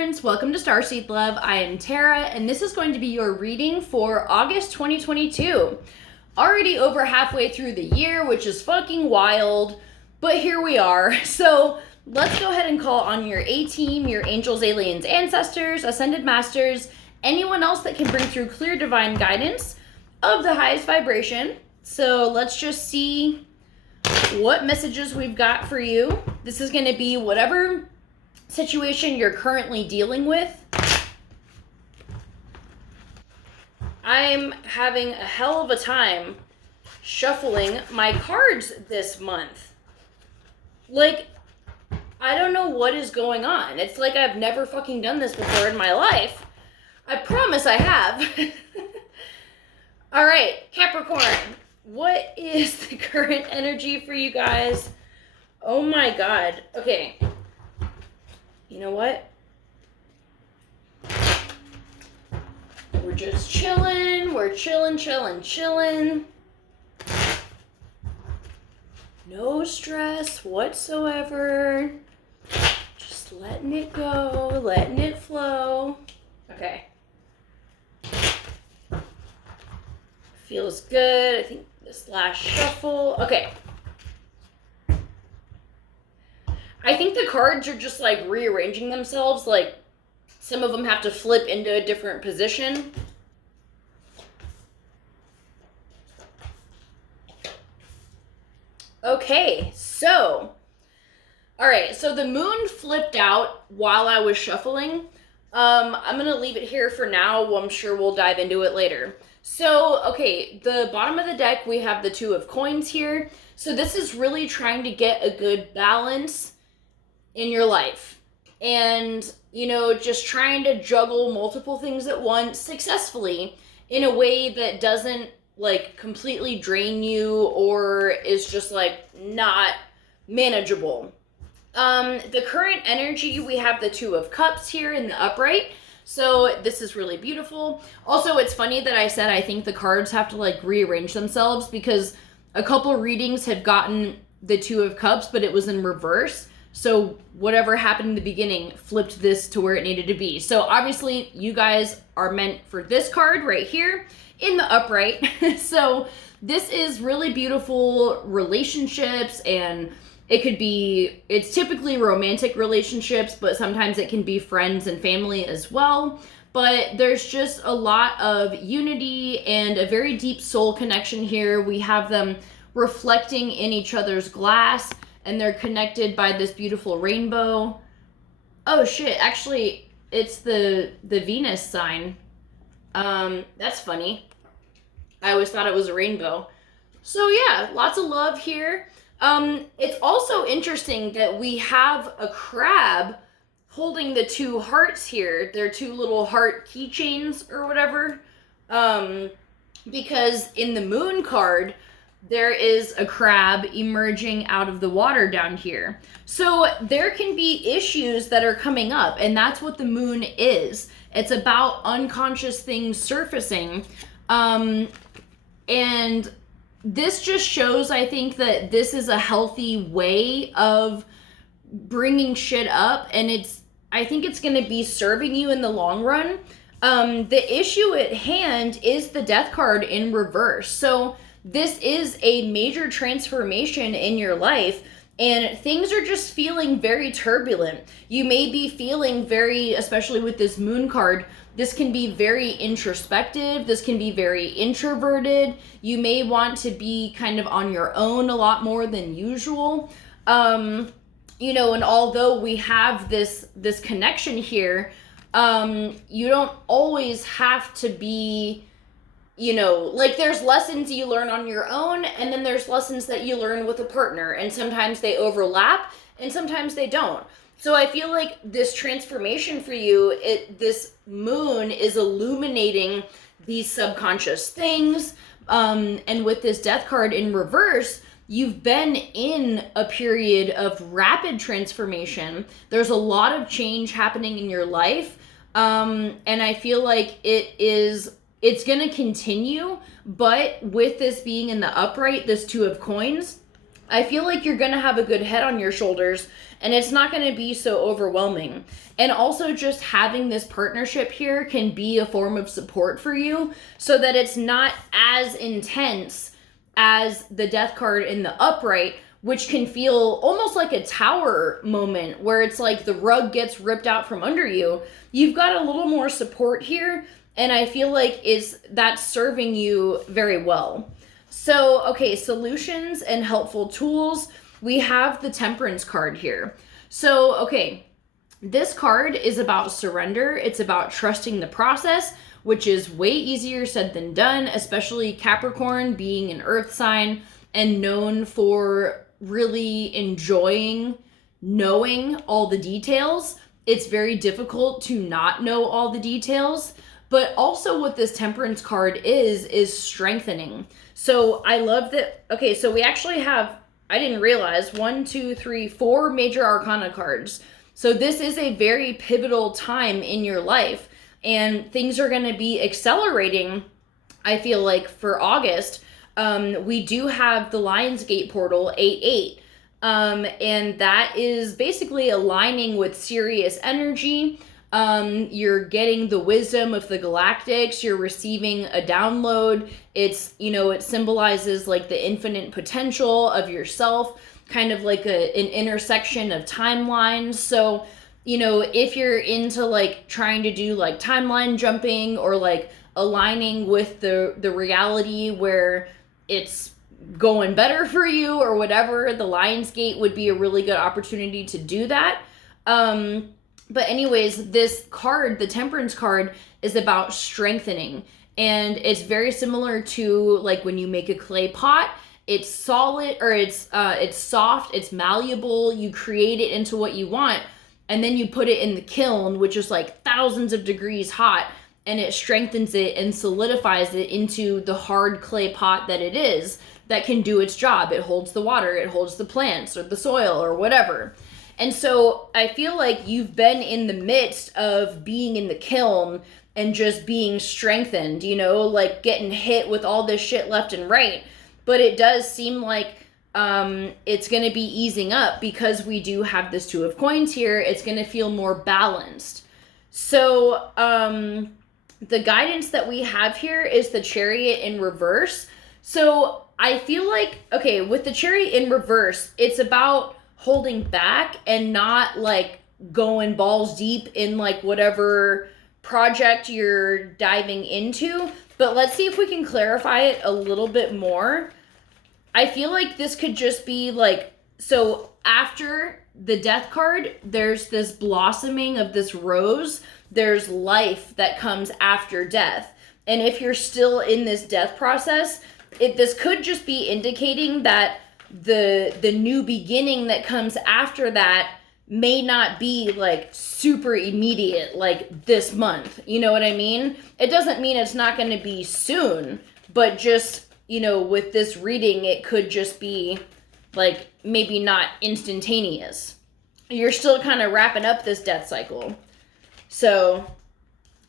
Capricorns, welcome to Starseed Love. I am Tara, and this is going to be your reading for August 2022. Already over halfway through the year, which is fucking wild, but here we are. So let's go ahead and call on your A-team, your angels, aliens, ancestors, ascended masters, anyone else that can bring through clear divine guidance of the highest vibration. So let's just see what messages we've got for you. This is going to be whatever situation you're currently dealing with. I'm having a hell of a time shuffling my cards this month. Like, I don't know what is going on. It's like I've never fucking done this before in my life. I promise I have. All right, Capricorn, what is the current energy for you guys? Oh my God. Okay. You know what? We're just chilling. We're chilling. No stress whatsoever. Just letting it go, letting it flow. Okay. Feels good. I think this last shuffle. Okay. I think the cards are just like rearranging themselves. Like some of them have to flip into a different position. Okay, so, all right, so the moon flipped out while I was shuffling. I'm going to leave it here for now. I'm sure we'll dive into it later. So, okay, the bottom of the deck, we have the Two of Coins here. So this is really trying to get a good balance in your life. And, you know, just trying to juggle multiple things at once successfully in a way that doesn't, like, completely drain you or is just, like, not manageable. The current energy, we have the Two of Cups here in the upright. So this is really beautiful. Also, it's funny that I said I think the cards have to, like, rearrange themselves because a couple readings had gotten the Two of Cups, but it was in reverse. So whatever happened in the beginning flipped this to where it needed to be. So obviously you guys are meant for this card right here in the upright. So this is really beautiful relationships, and it's typically romantic relationships, but sometimes it can be friends and family as well. But there's just a lot of unity and a very deep soul connection here. We have them reflecting in each other's glass, and they're connected by this beautiful rainbow. Oh shit, actually, it's the Venus sign. That's funny. I always thought it was a rainbow. So yeah, lots of love here. It's also interesting that we have a crab holding the two hearts here. They're two little heart keychains or whatever. Because in the moon card, there is a crab emerging out of the water down here. So there can be issues that are coming up, and that's what the moon is. It's about unconscious things surfacing. And this just shows, I think, that this is a healthy way of bringing shit up, and I think it's going to be serving you in the long run. The issue at hand is the Death card in reverse. So this is a major transformation in your life, and things are just feeling very turbulent. You may be feeling very, especially with this moon card, this can be very introspective. This can be very introverted. You may want to be kind of on your own a lot more than usual. You know, and although we have this connection here, you don't always have to be, you know, like there's lessons you learn on your own, and then there's lessons that you learn with a partner, and sometimes they overlap and sometimes they don't. So I feel like this transformation for you, this moon is illuminating these subconscious things. And with this Death card in reverse, you've been in a period of rapid transformation. There's a lot of change happening in your life. And I feel like it's going to continue, but with this being in the upright, this Two of Coins, I feel like you're going to have a good head on your shoulders and it's not going to be so overwhelming. And also just having this partnership here can be a form of support for you so that it's not as intense as the death card in the upright, which can feel almost like a tower moment where it's like the rug gets ripped out from under you. You've got a little more support here, and I feel like that's serving you very well. So, okay, solutions and helpful tools. We have the Temperance card here. So, okay, this card is about surrender. It's about trusting the process, which is way easier said than done, especially Capricorn being an earth sign and known for really enjoying knowing all the details. It's very difficult to not know all the details. But also what this Temperance card is strengthening. So I love that. Okay, so we actually have, I didn't realize, 4 major arcana cards. So this is a very pivotal time in your life. And things are going to be accelerating, I feel like, for August. We do have the Lionsgate portal 8-8. And that is basically aligning with Sirius energy. You're getting the wisdom of the galactics, you're receiving a download. It's, it symbolizes like the infinite potential of yourself, kind of like an intersection of timelines. So, if you're into like trying to do like timeline jumping or like aligning with the reality where it's going better for you or whatever, the Lionsgate would be a really good opportunity to do that. But anyways, this card, the Temperance card, is about strengthening. And it's very similar to like when you make a clay pot. It's solid, or it's soft, it's malleable. You create it into what you want. And then you put it in the kiln, which is like thousands of degrees hot. And it strengthens it and solidifies it into the hard clay pot that it is, that can do its job. It holds the water, it holds the plants or the soil or whatever. And so I feel like you've been in the midst of being in the kiln and just being strengthened, like getting hit with all this shit left and right. But it does seem like it's going to be easing up because we do have this 2 of coins here. It's going to feel more balanced. So the guidance that we have here is the Chariot in reverse. So I feel like, okay, with the Chariot in reverse, it's about holding back and not like going balls deep in like whatever project you're diving into. But let's see if we can clarify it a little bit more. I feel like this could just be like, so after the Death card, there's this blossoming of this rose. There's life that comes after death. And if you're still in this death process, this could just be indicating that the new beginning that comes after that may not be like super immediate, like this month. You know what I mean? It doesn't mean it's not going to be soon, but just, with this reading, it could just be like maybe not instantaneous. You're still kind of wrapping up this death cycle. So,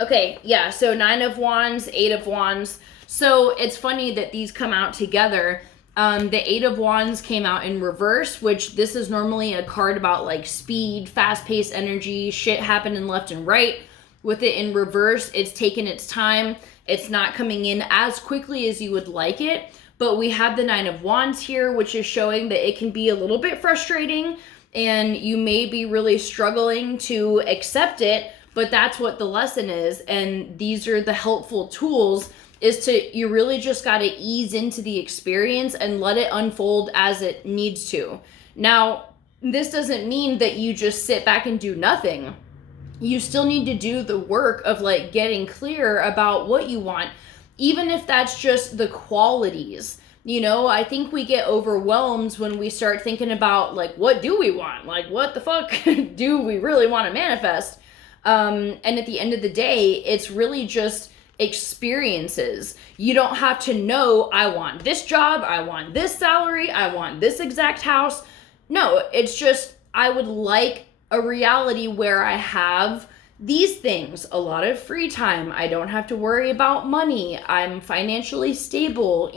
okay, yeah, so 9 of Wands, 8 of Wands. So it's funny that these come out together. The 8 of Wands came out in reverse, which this is normally a card about like speed, fast-paced energy, shit happening left and right. With it in reverse, it's taken its time. It's not coming in as quickly as you would like it. But we have the 9 of Wands here, which is showing that it can be a little bit frustrating and you may be really struggling to accept it, but that's what the lesson is. And these are the helpful tools. You really just got to ease into the experience and let it unfold as it needs to. Now, this doesn't mean that you just sit back and do nothing. You still need to do the work of like getting clear about what you want, even if that's just the qualities. I think we get overwhelmed when we start thinking about like, what do we want? Like, what the fuck do we really want to manifest? And at the end of the day, it's really just experiences. You don't have to know, I want this job, I want this salary, I want this exact house. No, it's just, I would like a reality where I have these things, a lot of free time, I don't have to worry about money, I'm financially stable,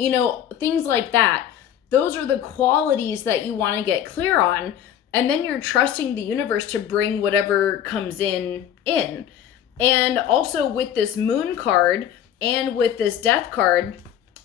things like that. those are the qualities that you want to get clear on. And then you're trusting the universe to bring whatever comes in. And also with this moon card and with this death card,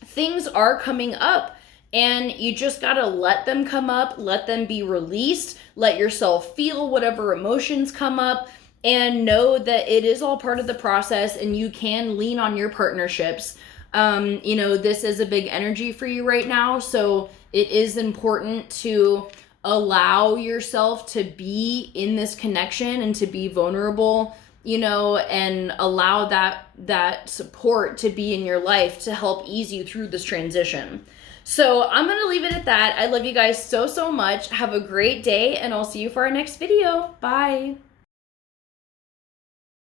things are coming up. And you just got to let them come up, let them be released, let yourself feel whatever emotions come up, and know that it is all part of the process and you can lean on your partnerships. You know, this is a big energy for you right now, so it is important to allow yourself to be in this connection and to be vulnerable, you know, and allow that support to be in your life to help ease you through this transition. So I'm going to leave it at that. I love you guys so much. Have a great day, and I'll see you for our next video. Bye.